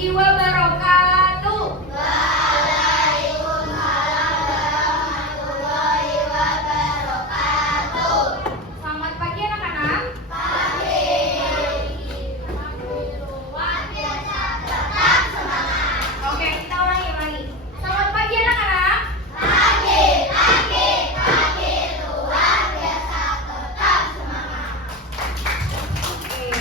warahmatullahi wabarakatuh. Waalaikumsalam warahmatullahi wabarakatuh. Selamat pagi anak-anak. Pagi. Luar biasa, tetap semangat. Oke, kita ulangi lagi. Selamat pagi anak-anak. Pagi, luar biasa, tetap semangat. Oke,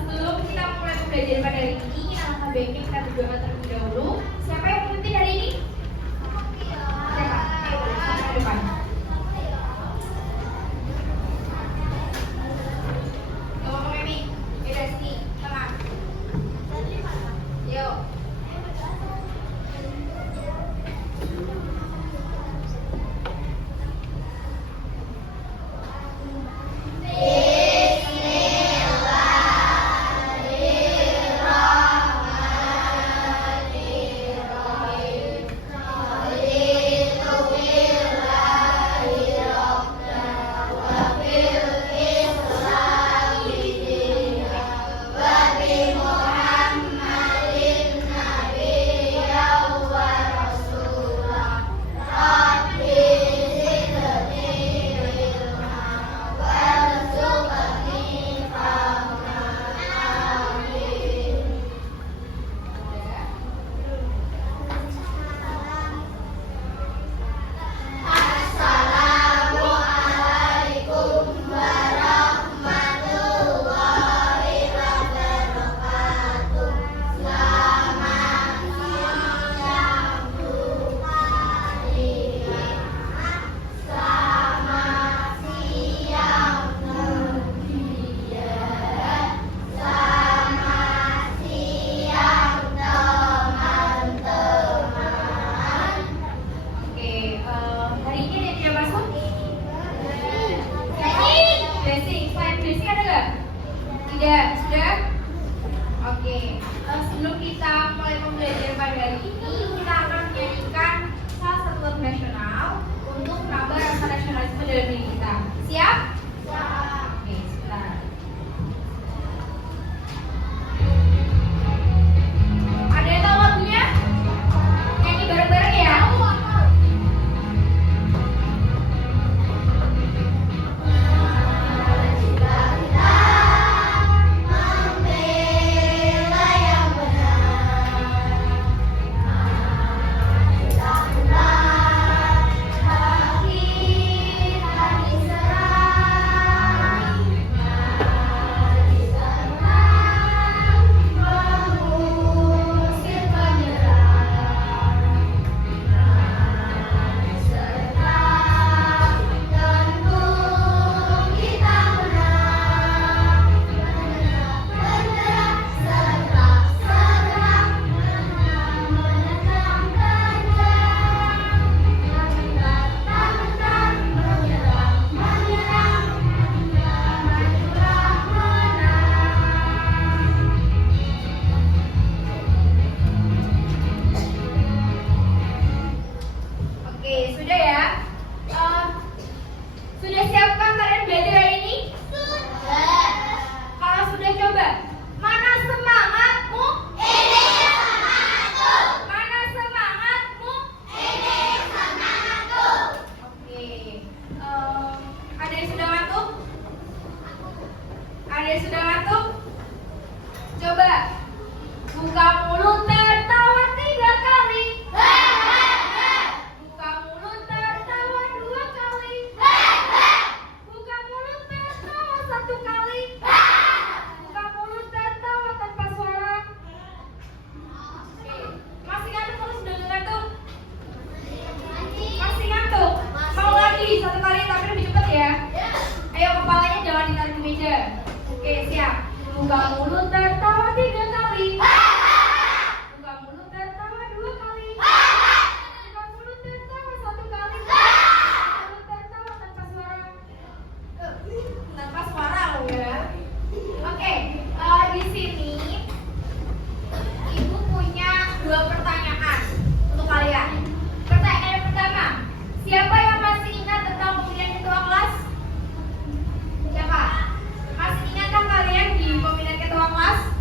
sebelum kita mulai belajar pada hari ini, alangkah baiknya kita berdoa terlebih dahulu. Siapa yang memimpin hari ini? Siapa? Ayo, silakan ke depan. Ngomong Memi, yaudah sini, tengah. Yuk. Assalamualaikum warahmatullahi wabarakatuh. Selamat siang Bu Maria. Selamat siang Nadia. Selamat siang teman-teman. Oke, hari ini ada yang masuk? Basic, selain basic ada nggak? Tidak, sudah? Oke, sebelum kita mulai pembelajaran pada hari ini, kita akan menyanyikan salah satu lagu nasional untuk menambah rasa nasionalisme dalam diri kita. Siap? Oke, sebentar. Ada yang tahu lagunya? Nyanyi bareng-bareng ya? Membela yang benar, hati serang, mengusir penyerang, serta tentu kita menang. Bergerak serta menentang kejam, tak menyerang, majulah menang. Oke, sudah ya? Sudah siapkah kalian belajar hari ini? Kalau sudah, coba. Mana semangatmu? Ini semangatku. Mana semangatmu? Ini semangatku. Oke. Ada yang sudah ngantuk? Ada yang sudah ngantuk? Coba buka mulut tertawa 3 kali. Buka mulut tertawa 2 kali. Buka mulut tertawa 1 kali. Buka mulut tertawa tanpa suara. Oke. Masih ngantuk atau sudah ngantuk? Masih ngantuk? Mau lagi 1 kali tapi lebih cepat ya. Ayo, kepalanya jangan ditarik di meja. Oke, siap. Buka mulut tertawa 3 kali. Buka mulut tertawa 2 kali. Buka mulut tertawa 1 kali. Mulut tertawa tanpa suara. Tanpa suara loh ya. Oke, di sini Ibu punya 2 pertanyaan untuk kalian. Pertanyaan yang pertama, siapa yang masih ingat tentang pemilihan ketua kelas? Siapa? Masih ingatkah kalian di pemilihan ketua kelas?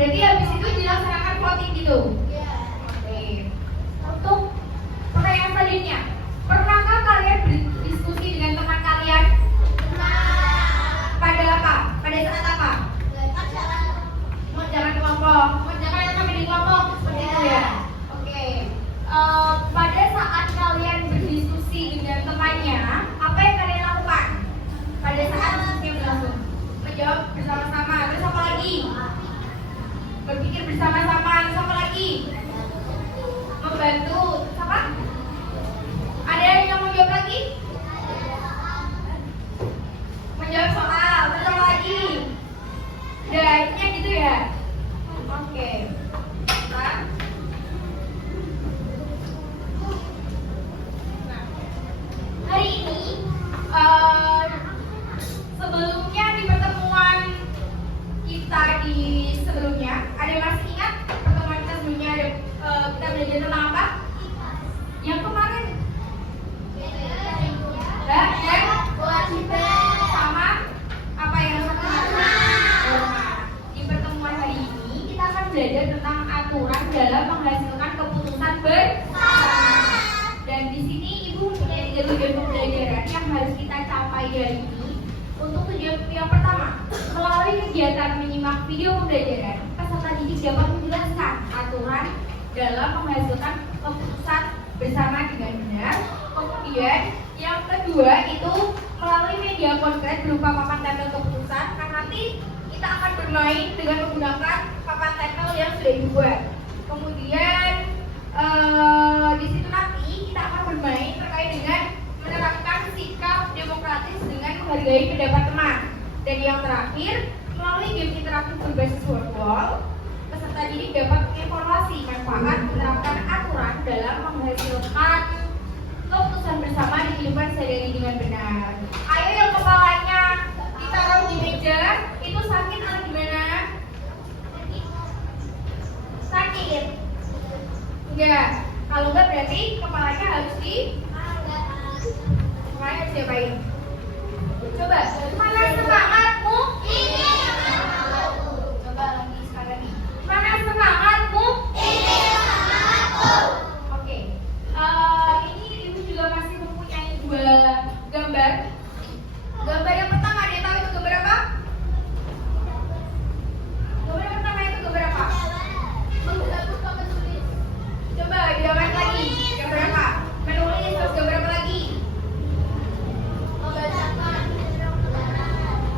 Berarti habis itu dilaksanakan voting gitu. Oke. Untuk pertanyaan selanjutnya, pernahkah kalian berdiskusi dengan teman kalian? Pada apa? Pada saat apa? Mengerjakan kelompok. Mengerjakan yang kami di kelompok seperti itu ya. Oke. Pada saat kalian berdiskusi dengan temannya, apa yang kalian lakukan? Pada saat diskusi berlangsung, menjawab bersama-sama. Terus apa lagi? Berpikir bersama-sama. Terus apa lagi? Membantu. Terus apa? Ada yang mau jawab lagi? Menjawab soal. Terus apa lagi? Udah, intinya gitu ya. Oke. Nah, hari ini sebelumnya di pertemuan kita di sebelumnya, ada yang masih ingat pertemuan kita sebelumnya ada kita belajar tentang apa? Yang kemarin dan sama apa yang satu? Di pertemuan hari ini kita akan belajar tentang aturan dalam menghasilkan keputusan bersama. Dan di sini ibu punya 3 tujuan pembelajaran yang harus kita capai hari ini. Untuk tujuan yang pertama, melalui kegiatan menyimak video pembelajaran, peserta didik dapat menjelaskan aturan dalam menghasilkan keputusan bersama dengan benar. Kemudian yang kedua itu melalui media konkret berupa papan tempel keputusan, karena nanti kita akan bermain dengan menggunakan papan tempel yang sudah dibuat. Kemudian di situ nanti kita akan bermain terkait dengan menerapkan sikap demokratis dengan menghargai pendapat teman. Dan yang terakhir, melalui game interaktif berbasis word wall, peserta didik dapat mengevaluasi manfaat menerapkan aturan dalam menghasilkan keputusan bersama di kehidupan sehari-hari dengan benar. Ayo yang kepalanya ditaruh di meja, itu sakit atau gimana? Sakit? Enggak. Kalau enggak berarti kepalanya harus kepalanya harus diapain? Coba, mana semangatmu? Ini Coba lagi sekali lagi. Mana semangatmu? ini semangatku. Oke. Ini ibu juga masih mempunyai 2 gambar. Gambar yang pertama, dia tahu itu gambar apa? Gambar yang pertama itu gambar apa? Coba diamat lagi. Gambar apa? Menulis, terus gambar apa lagi?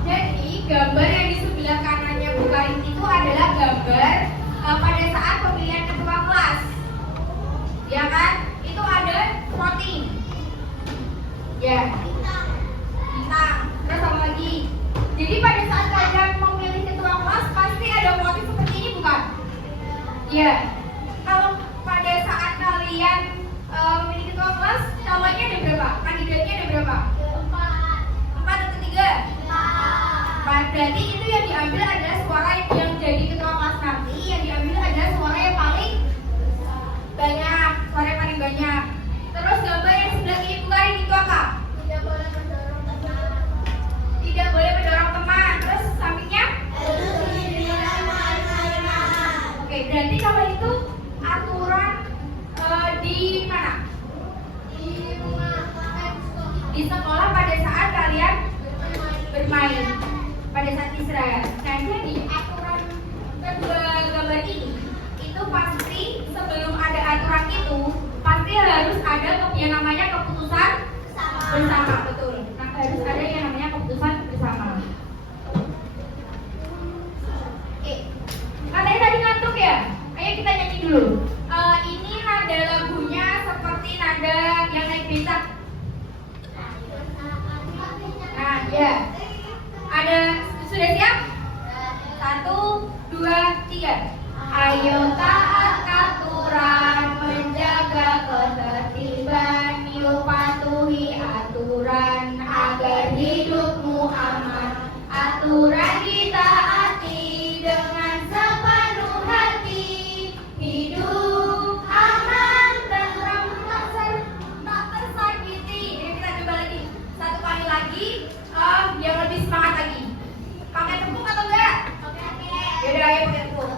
Jadi gambar yang di sebelah kanannya Bu Karin itu adalah gambar pada saat pemilihan ketua kelas. Ya kan? Itu ada voting. Ya. Bintang. Terus apa lagi? Jadi pada saat kalian memilih ketua kelas pasti ada voting seperti ini bukan? Ya. Kalau pada saat kalian memilih ketua kelas, calonnya ada berapa? Kandidatnya ada berapa? 4 atau 3? 4. Berarti itu yang diambil adalah suara yang jadi ketua kelas nanti. Yang diambil adalah suara yang paling banyak. Suara yang paling banyak. Terus gambar yang sebelah kiri bukan itu apa? Tidak boleh mendorong teman. Terus sampingnya? Oke, berarti kalau itu aturan di mana? Di sekolah pada saat kalian bermain, pada saat istirahat. Nah, jadi aturan kedua gambar ini itu pasti sebelum ada aturan itu pasti harus ada yang namanya keputusan bersama, betul. Nah, harus ada yang namanya keputusan bersama. Oke, katanya tadi ngantuk ya? Ayo kita nyanyi dulu. Ini nada lagunya seperti nada yang naik becak. Nah, ya. Ada sudah siap? 1, 2, 3. Ayo taat aturan, menjaga ketertiban, yuk patuhi aturan agar hidupmu aman. Aturan ditaati dengan sepenuh hati, hidup aman, tentram, tak tersakiti. Ini kita coba lagi, 1 kali lagi, yang lebih semangat lagi. Pakai tepuk atau enggak? Yaudah, ayo pakai tepuk.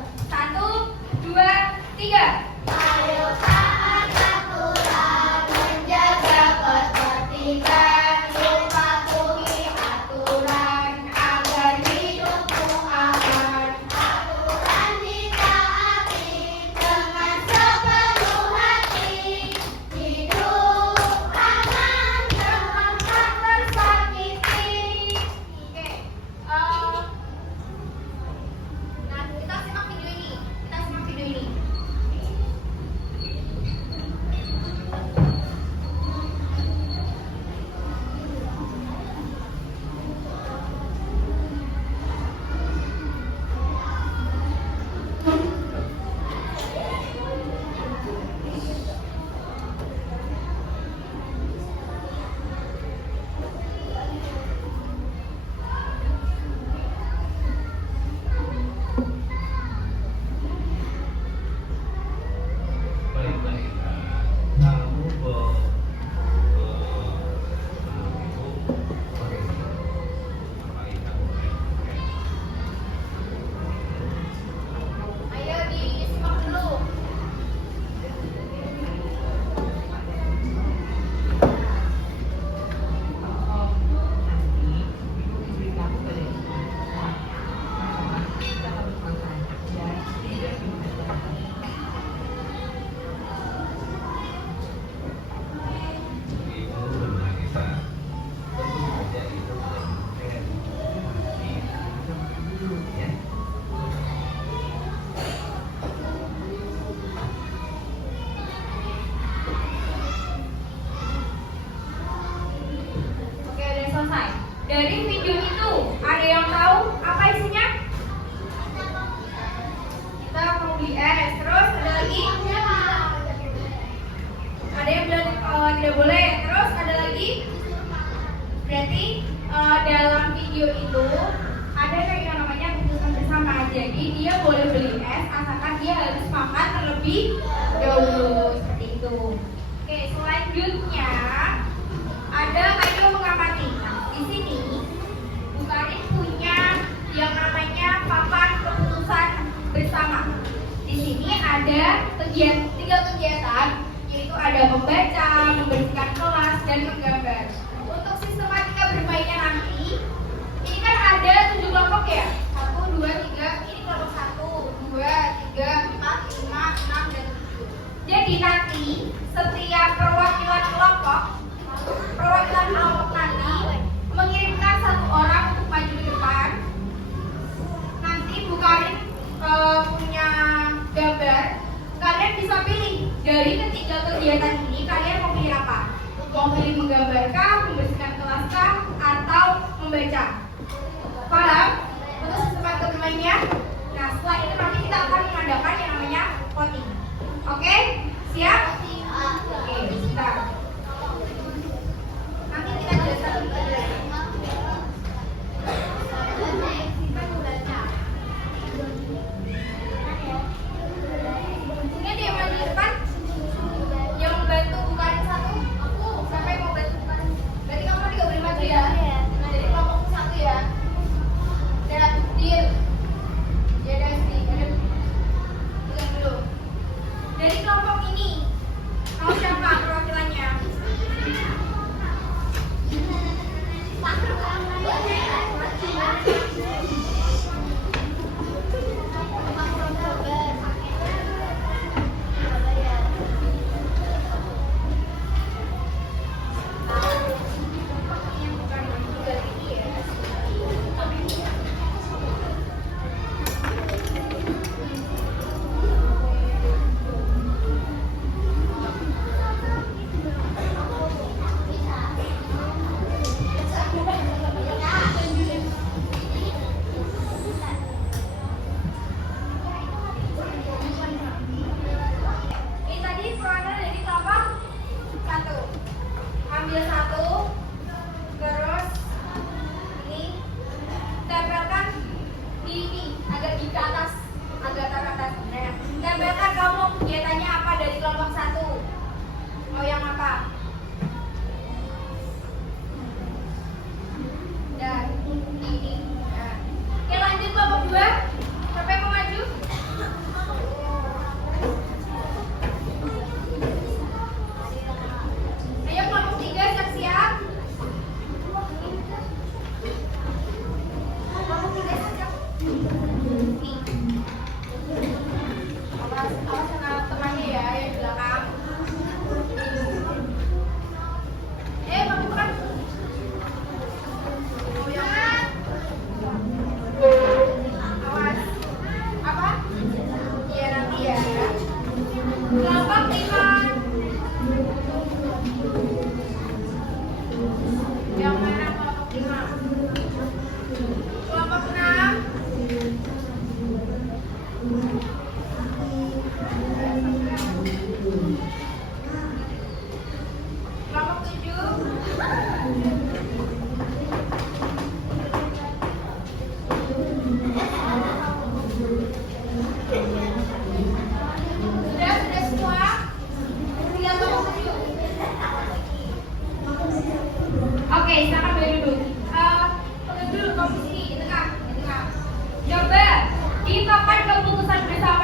beli es. Terus ada lagi? Ada yang bilang tidak boleh. Terus ada lagi? Berarti dalam video itu ada yang namanya keputusan bersama. Jadi dia boleh beli es asalkan dia harus makan terlebih dahulu, seperti itu. Oke, selanjutnya ada ayo mengamati. Nah, di sini Bu Karin punya yang namanya papan keputusan bersama. Di sini ada tiga kegiatan, yaitu ada membaca, membersihkan kelas, dan menggambar. Untuk sistematika bermainnya nanti, ini kan ada 7 kelompok ya, 1, 2, 3. Ini kelompok 1, 2, 3, 4, 5, 6, dan 7. Jadi nanti setiap perwakilan kelompok nanti mengirimkan 1 orang untuk maju ke depan. Nanti Bu Karin punya gambar. Kalian bisa pilih dari ketiga kegiatan ini, kalian mau pilih apa? Mau pilih menggambarkah, membersihkan kelaskah, atau membaca? Paham? Untuk sistem bermainnya. Nah, setelah itu nanti kita akan mengadakan yang namanya voting. Oke? Siap? Oke, sebentar. Nanti kita jelaskan dulu. Ini dia yang maju depan. Yang membantu Bu Karin 1. Siapa yang mau bantu Bu Karin? Berarti kamu juga boleh maju ya. Jadi kelompokku 1 ya. Dan deal. Ya dan deal. Lihat dulu. Dari kelompok ini, kamu siapa perwakilannya? Ini tadi perwakilan dari kelompok 1. Ambil 1, terus ini tempelkan di ini agak di atas, agak ke atas. Nah, tempelkan kamu kegiatannya apa dari kelompok 1? Mau yang apa? Dan ini. Nah. Oke, lanjut kelompok 2. Siapa yang mau maju? Ayo kelompok 3 siap-siap. Kelompok 3 siap. Nih. Awas sama temannya ya yang di belakang. Kamu bukan. Oh ya. Awas. Apa? Iya nanti ya. Kelompok 5. Yang mana kelompok 5? Kelompok 6. Kelompok 7. Sudah semua? Tinggal kelompok 7. Oke, silakan beri dulu. Pegang dulu kamu di sini, di tengah. Coba di papan keputusan bersama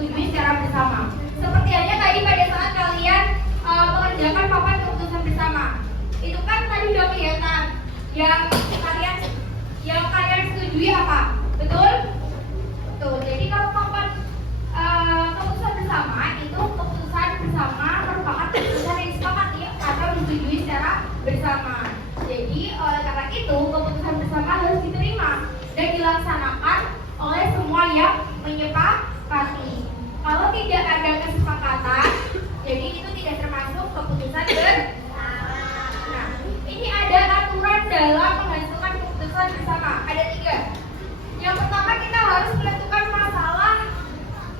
setujui secara bersama. Seperti halnya tadi pada saat kalian mengerjakan papan keputusan bersama. Itu kan tadi udah kelihatan yang kalian setujui apa? Betul? Betul. Jadi kalau papan keputusan bersama itu keputusan bersama merupakan keputusan yang disepakati atau disetujui secara bersama. Jadi oleh karena itu keputusan bersama harus diterima dan dilaksanakan oleh semua yang menyepakati. Kalau tidak ada kesepakatan, jadi itu tidak termasuk keputusan bersama. Nah, ini ada aturan dalam menghasilkan keputusan bersama. Ada 3. Yang pertama kita harus menentukan masalah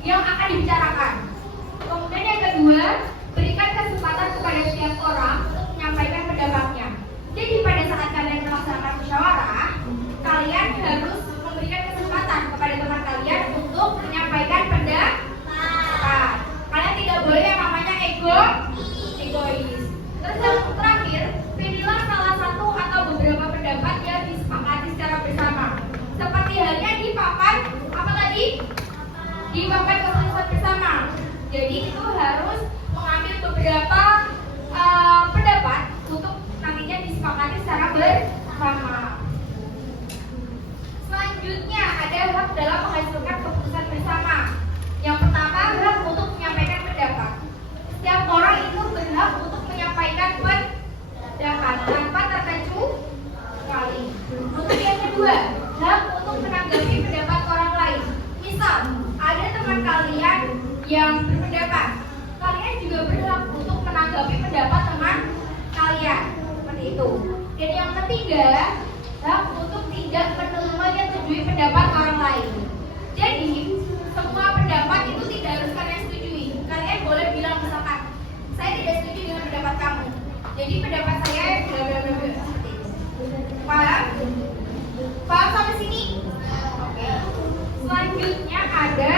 yang akan dibicarakan. Kemudian yang kedua, berikan kesempatan kepada setiap orang untuk menyampaikan pendapatnya. Jadi pada saat kalian melaksanakan musyawarah, kalian harus memberikan kesempatan kepada teman kalian untuk menyampaikan pendapat. Kalian tidak boleh yang namanya egois. Terus yang terakhir, pilihlah salah satu atau beberapa pendapat yang disepakati secara bersama. Seperti halnya di papan apa tadi? Di papan keputusan bersama. Jadi itu harus mengambil beberapa pendapat untuk nantinya disepakati secara bersama. Selanjutnya ada hak dalam menghasilkan keputusan bersama. Yang pertama, hak untuk menyampaikan pendapat. Setiap orang itu berhak untuk menyampaikan pendapat tanpa terkecuali. Untuk yang kedua, hak untuk menanggapi pendapat orang lain. Misal, ada teman kalian yang berpendapat, kalian juga berhak untuk menanggapi pendapat teman kalian. Seperti itu. Dan yang ketiga, hak untuk tidak menyetujui pendapat orang lain. Jadi, semua pendapat itu tidak harus kalian setujui. Kalian boleh bilang misalkan, saya tidak setuju dengan pendapat kamu. Jadi pendapat saya bla bla bla bla. Paham? Paham sampai sini? Oke. Selanjutnya ada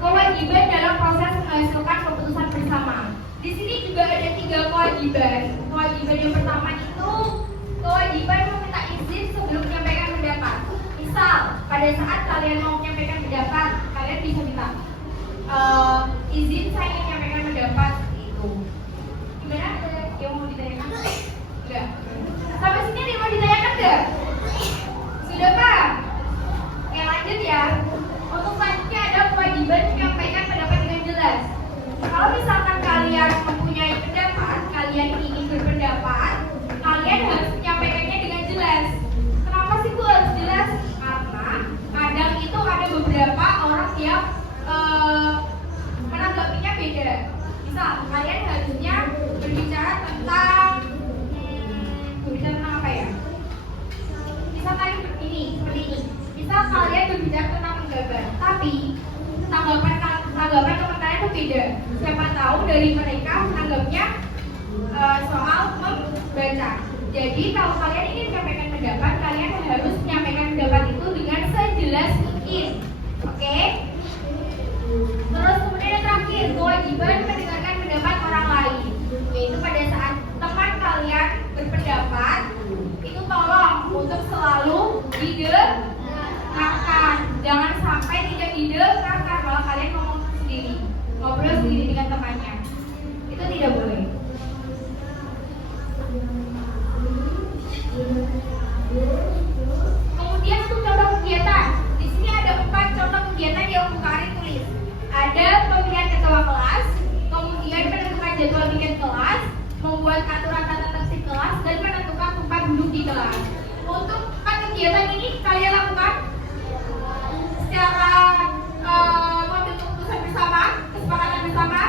kewajiban dalam proses menghasilkan keputusan bersama. Di sini juga ada 3 kewajiban. Kewajiban yang pertama itu kewajiban meminta izin sebelum menyampaikan pendapat. Misal, pada saat kalian mau menyampaikan pendapat, kalian bisa minta izin saya ingin menyampaikan pendapat itu. Gimana? Ada yang mau ditanyakan? Enggak. Sampai sini ada yang mau ditanyakan enggak? Sudah Pak? Oke, lanjut ya. Untuk selanjutnya ada kewajiban menyampaikan pendapat dengan jelas. Kalau misalkan kalian mempunyai pendapat, kalian ingin berpendapat, kalian harus menyampaikannya dengan jelas. Kenapa sih Bu harus jelas? Karena kadang itu ada beberapa orang yang menanggapinya beda. Misal kalian harusnya berbicara tentang apa ya? Misal kalian seperti ini. Misal kalian berbicara tentang menggambar, tapi tanggapan teman kalian itu beda. Siapa tahu dari mereka menanggapnya soal membaca. Jadi kalau kalian ingin menyampaikan pendapat, kalian harus menyampaikan pendapat itu dengan sejelas mungkin. Oke? Terus kemudian yang terakhir, kewajiban mendengarkan pendapat orang lain. Yaitu pada saat teman kalian berpendapat, itu tolong untuk selalu didengarkan. Jangan sampai tidak didengarkan, malah kalian ngomong sendiri, ngobrol sendiri dengan temannya. Itu tidak boleh. Kemudian untuk contoh kegiatan, di sini ada 4 contoh kegiatan yang Bu Karin tulis. Ada pemilihan ketua kelas, kemudian menentukan jadwal bikin kelas, membuat aturan tata tertib kelas, dan menentukan tempat duduk di kelas. Untuk 4 kegiatan ini kalian lakukan secara mengambil keputusan bersama, kesepakatan bersama.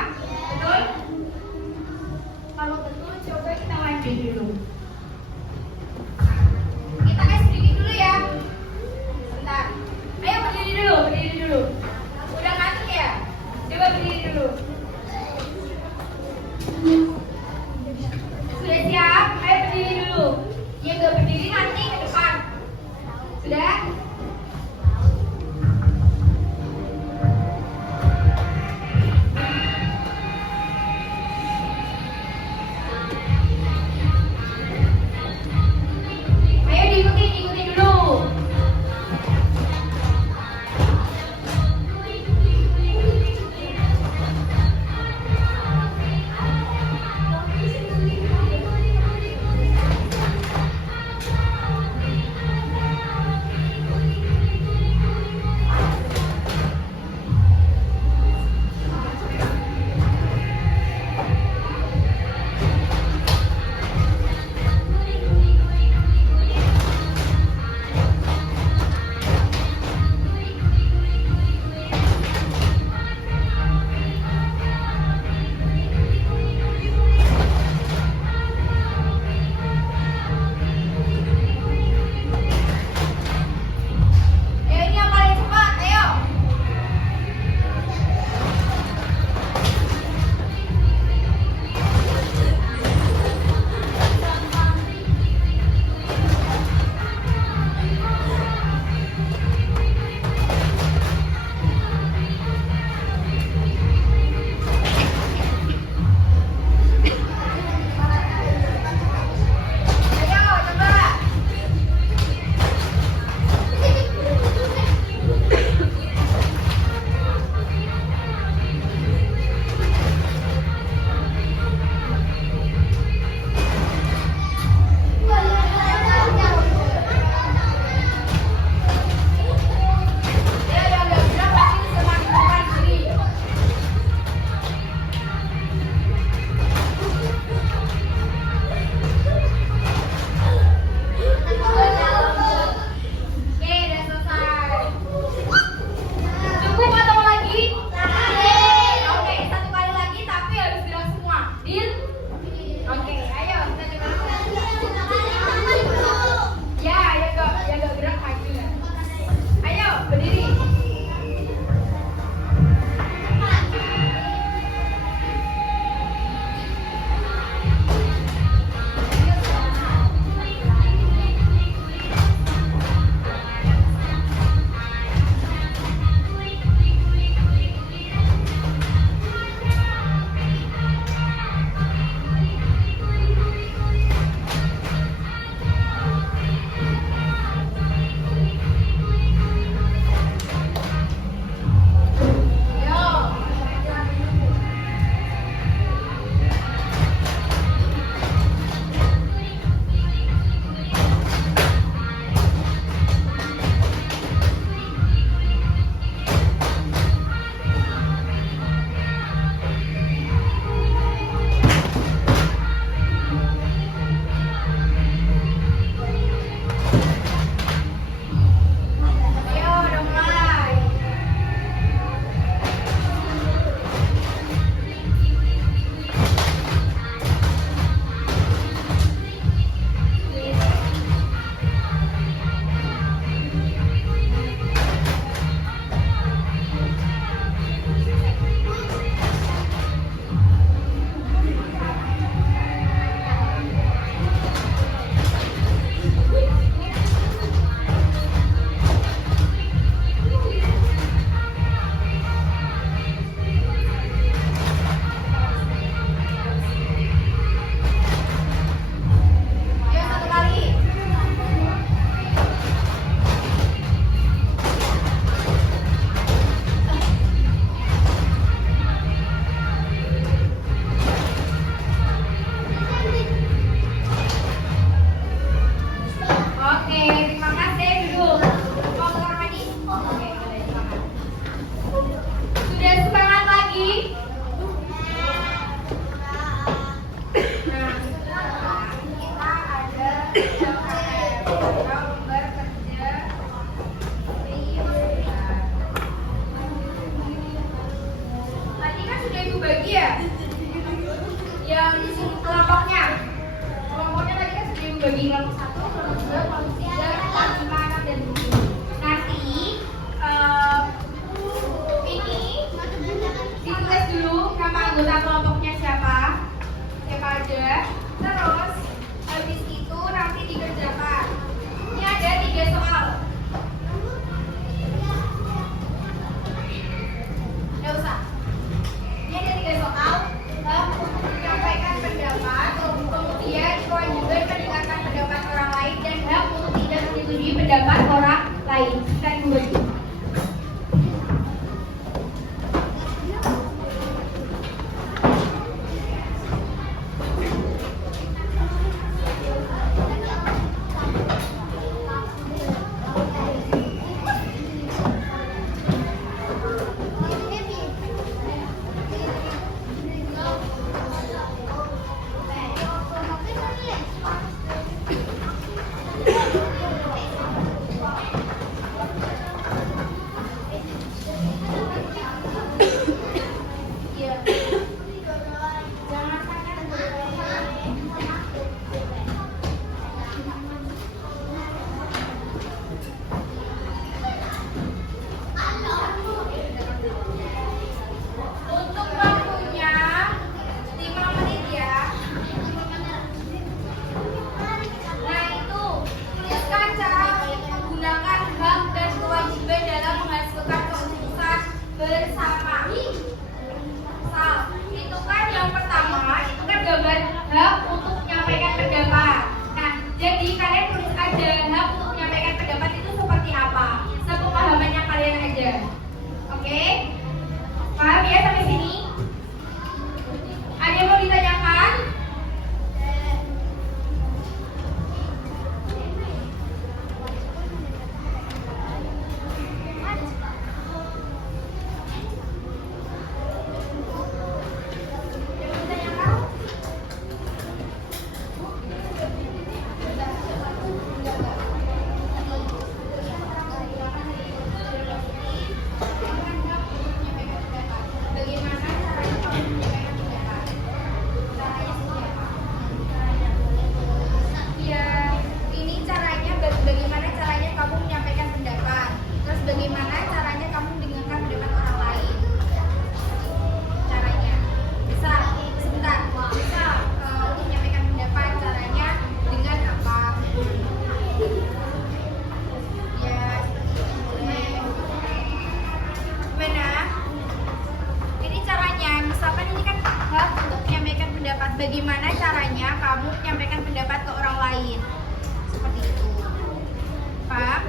ya? Yang kelompoknya tadi kan sudah dibagi kelompok 1, kelompok 2, kelompok 3, kelompok 5, 6, dan 7. Nanti ini ditulis dulu nama anggota kelompoknya siapa aja. Terus habis itu nanti dikerjakan. Ini ada 3 soal. Nggak usah. Ini ada 3 soal. Menyampaikan pendapat, kemudian kewajiban mendengarkan pendapat orang lain, dan hak untuk tidak menyetujui pendapat orang lain. Kita dulu. Untuk waktunya 5 menit ya. Nah itu, tuliskan cara menggunakan hak dan kewajiban dalam menghasilkan keputusan bersama. Misal, itu kan yang pertama, itu kan gambar hak untuk menyampaikan pendapat. Nah, jadi kalian tulis aja hak untuk menyampaikan pendapat itu seperti apa, sepemahamannya kalian aja. Oke? Paham ya sampai sini? Ada yang mau ditanyakan? Bagaimana caranya kamu menyampaikan pendapat? Terus bagaimana caranya kamu mendengarkan pendapat orang lain? Caranya, misal, untuk menyampaikan pendapat caranya dengan apa? Ya, gimana? Ini caranya, misalkan ini kan hak untuk menyampaikan pendapat. Bagaimana caranya kamu menyampaikan pendapat ke orang lain? Seperti itu. Pak,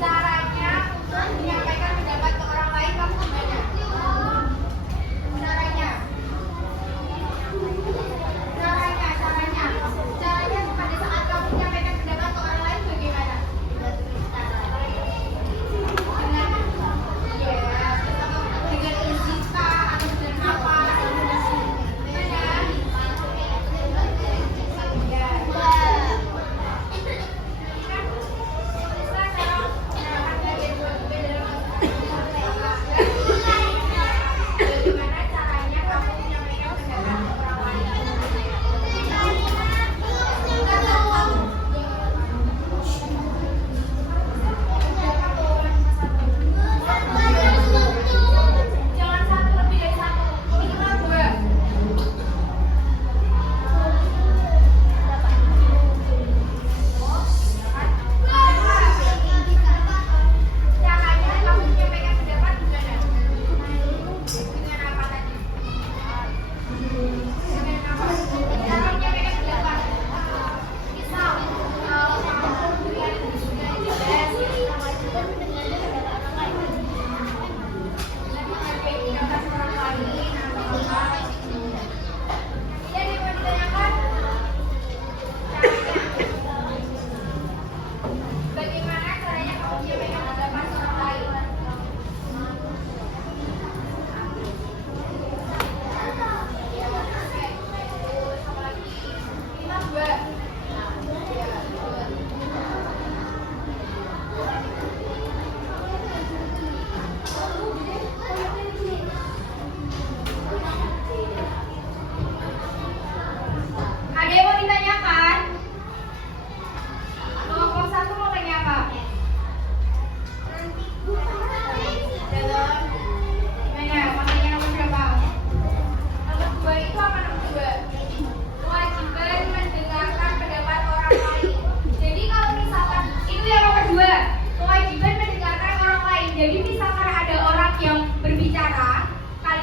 caranya untuk menyampaikan pendapat ke orang lain kamu gimana? Caranya pada saat kamu menyampaikan pendapat ke orang lain bagaimana? Dengan izin kah atau dengan apa? Gimana?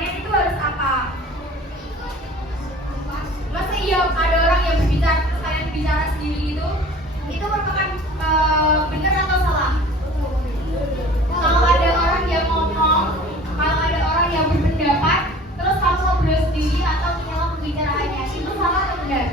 kalian itu harus apa? Masa iya ada orang yang berbicara terus kalian bicara sendiri gitu? Itu merupakan benar atau salah? Kalau ada orang yang ngomong, kalau ada orang yang berpendapat, terus kamu ngobrol sendiri atau menyewa pembicaraannya, itu salah atau benar?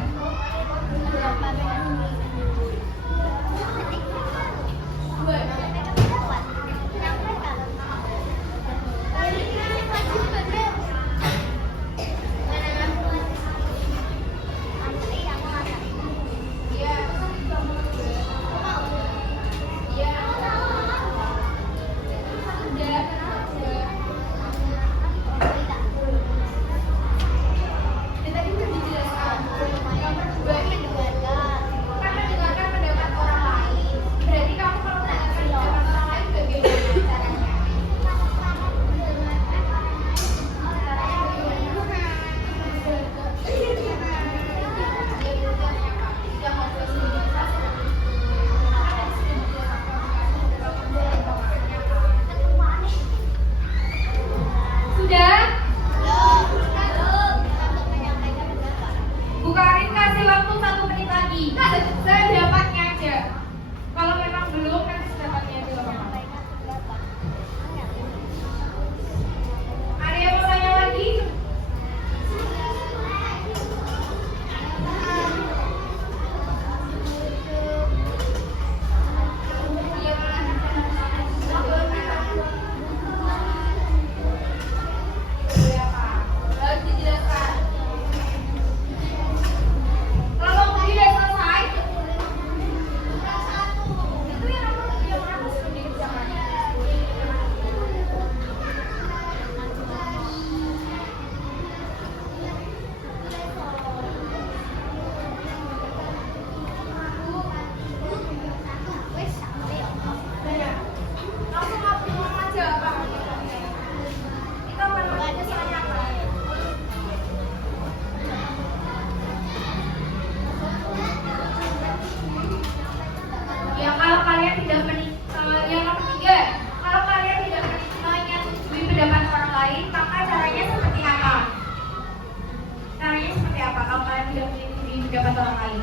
Pendapat orang lain.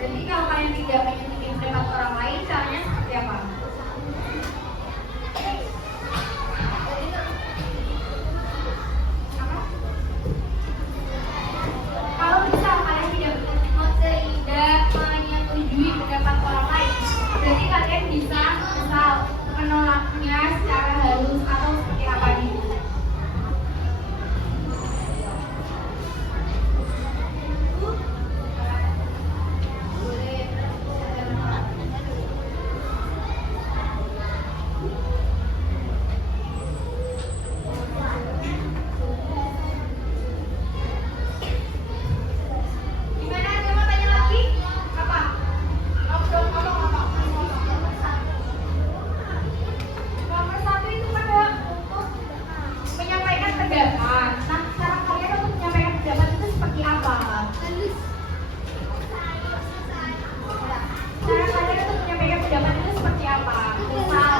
Jadi kalau kalian tidak menyetujui pendapat orang lain, caranya seperti apa? Kalau misal kalian tidak menyetujui pendapat orang lain, berarti kalian bisa misal menolaknya secara halus atau seperti apa nih?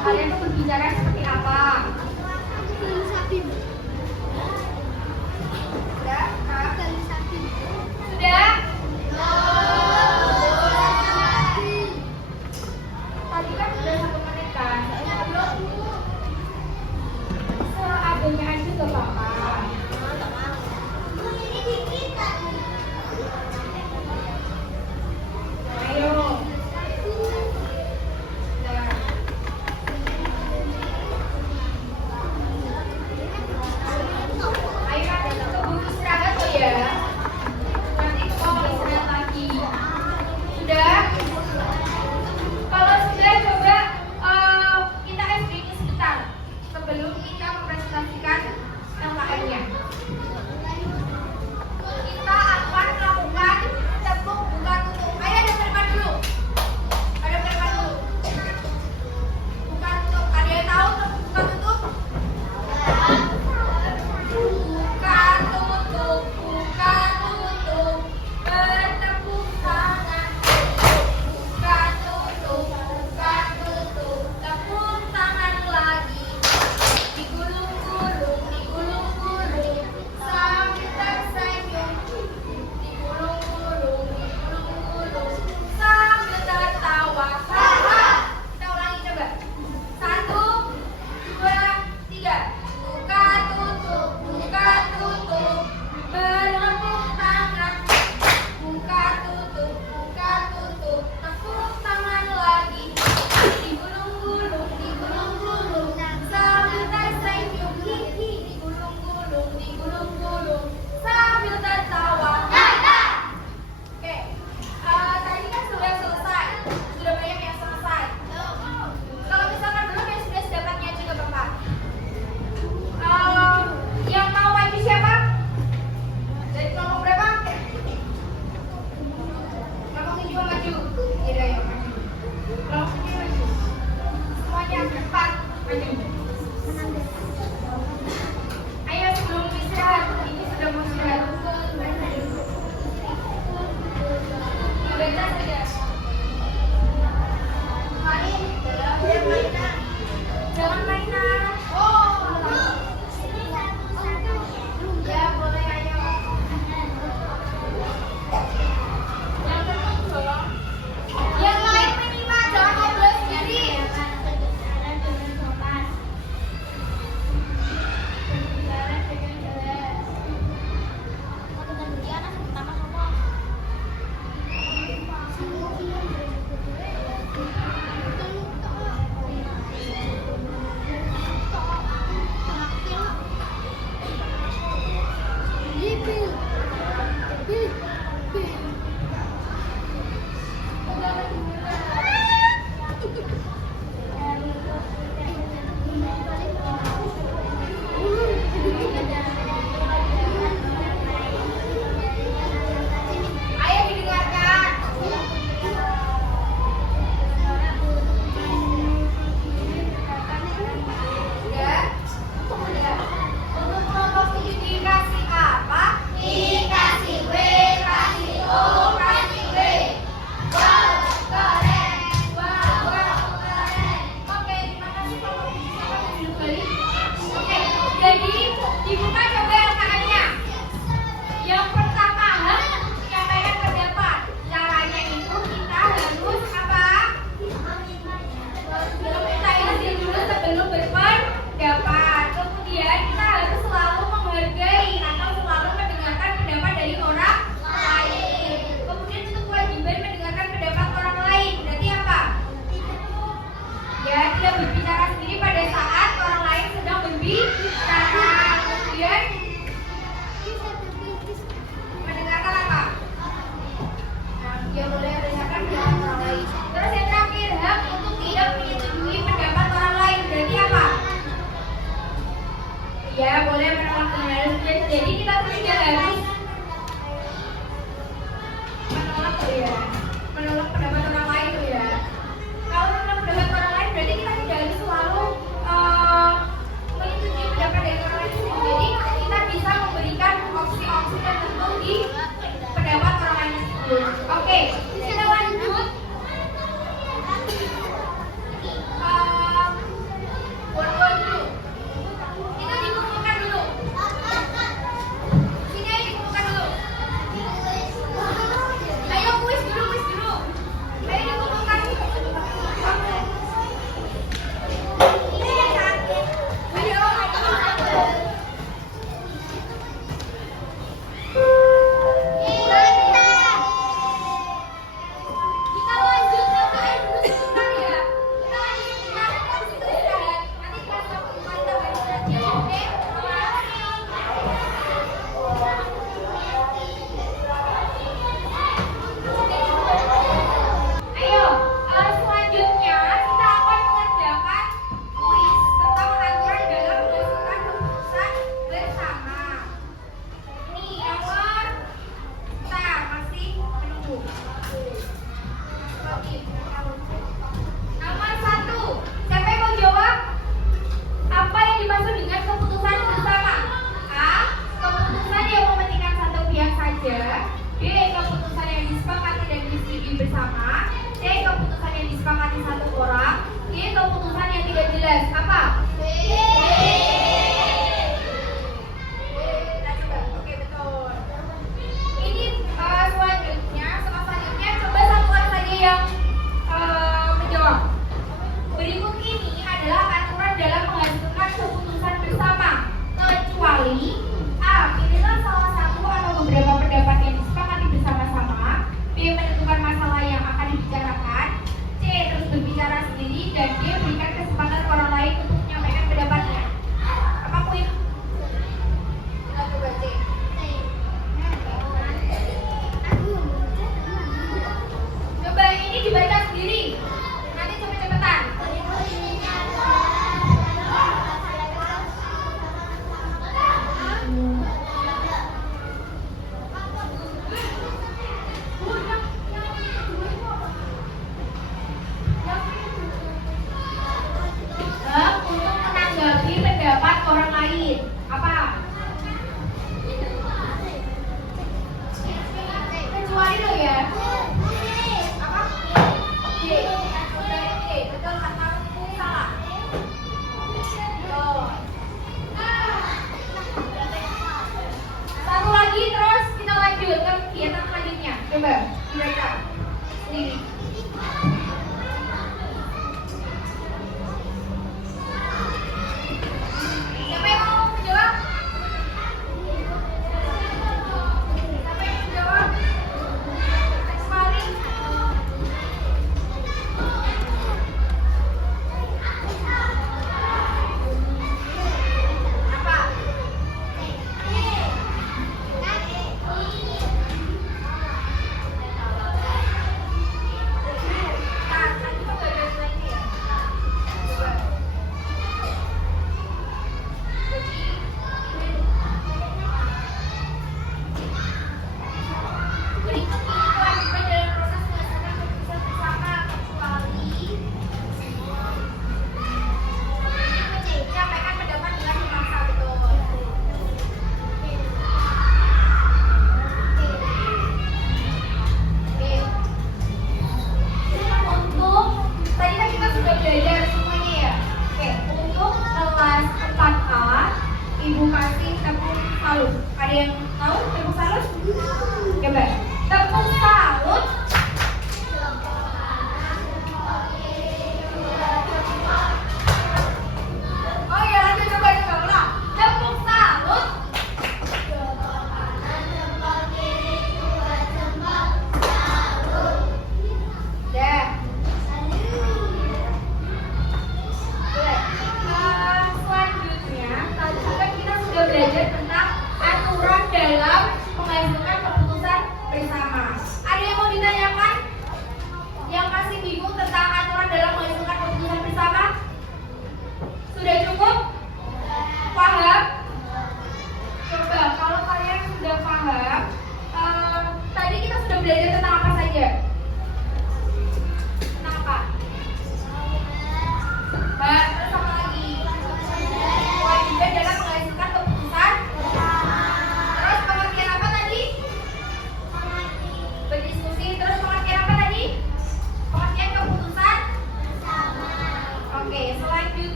Kalian tuh berbicara seperti apa? Sudah? Sudah? Tadi kan sudah 1 menit kan? Seadanya aja gak apa-apa. Ayo.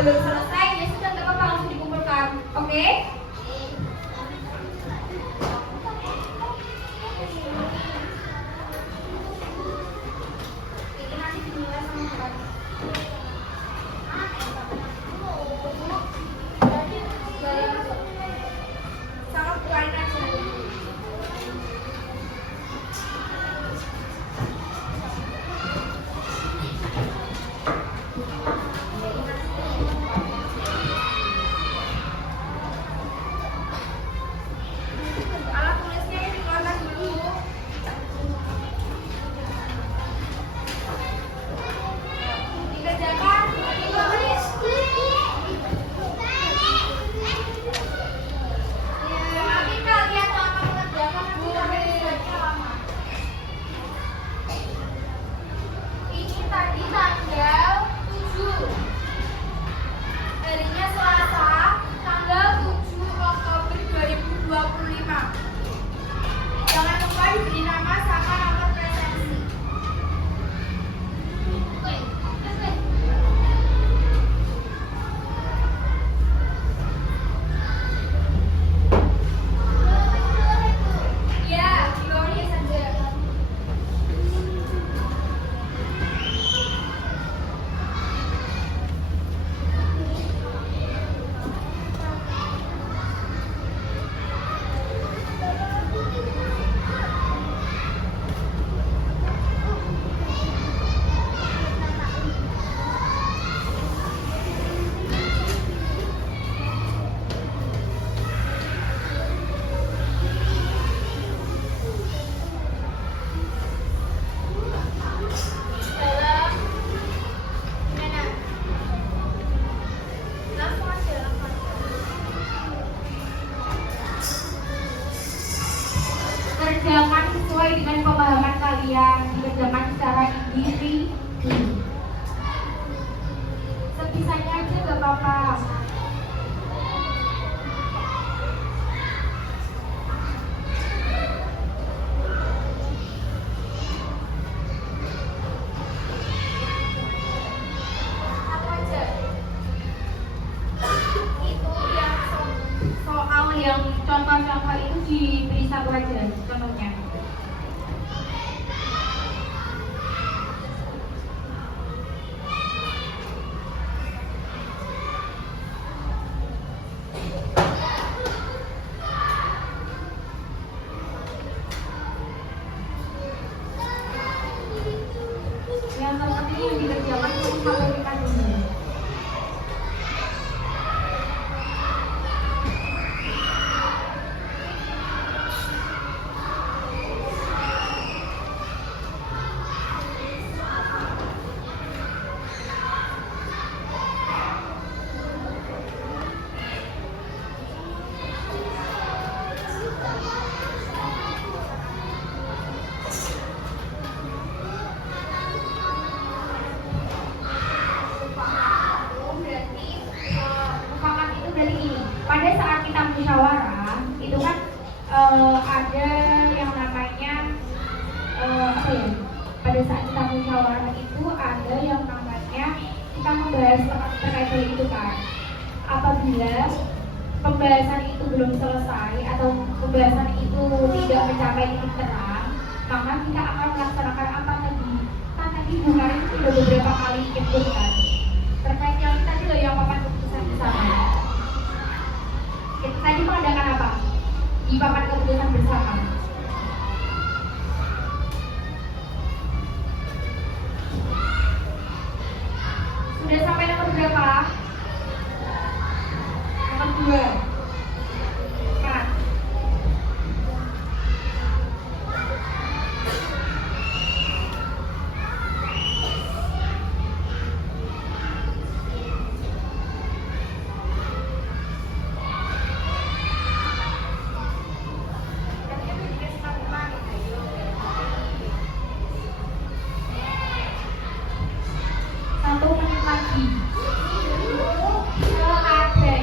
belum selesai ya sudah nggak apa-apa langsung dikumpulkan. Oke? Ini nanti dinilai sama Pak. Sama keluarin aja. Alat tulisnya ini dikeluarkan dulu. Dikerjakan 5 menit. Tapi kalian lama mengerjakan nanti sampai selesai lama. Ini tadi tanggal 7. Harinya Selasa, tanggal 7 Oktober 2025. Jangan lupa diberi nama sama nomor presensi. Ya, di bawahnya saja. Dalam gimana? Langsung aja, langsung aja. Kerjakan sesuai dengan pemahaman kalian, dikerjakan secara individu. Sebisanya aja gak apa-apa. Satu aja. Itu yang soal yang contoh-contoh itu diberi satu aja contohnya. Yang seperti yang dikerjakan itu mengabaikan dulu. Mufakat itu berarti gini. Pada saat kita musyawarah itu kan ada yang namanya apa ya? Pada saat kita musyawarah itu ada yang namanya kita membahas terkait hal itu kan. Apabila pembahasan itu belum selesai atau pembahasan itu tidak mencapai titik terang, maka kita akan melaksanakan apa tadi? Kan tadi Bu Karin sudah beberapa kali input kan terkait yang tadi loh yang papan keputusan bersama. Kita tadi mengadakan apa? Di papan keputusan bersama. Sudah sampai nomor berapa? Nomor 2. Kan? Satu menit lagi. Seadanya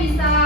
bisa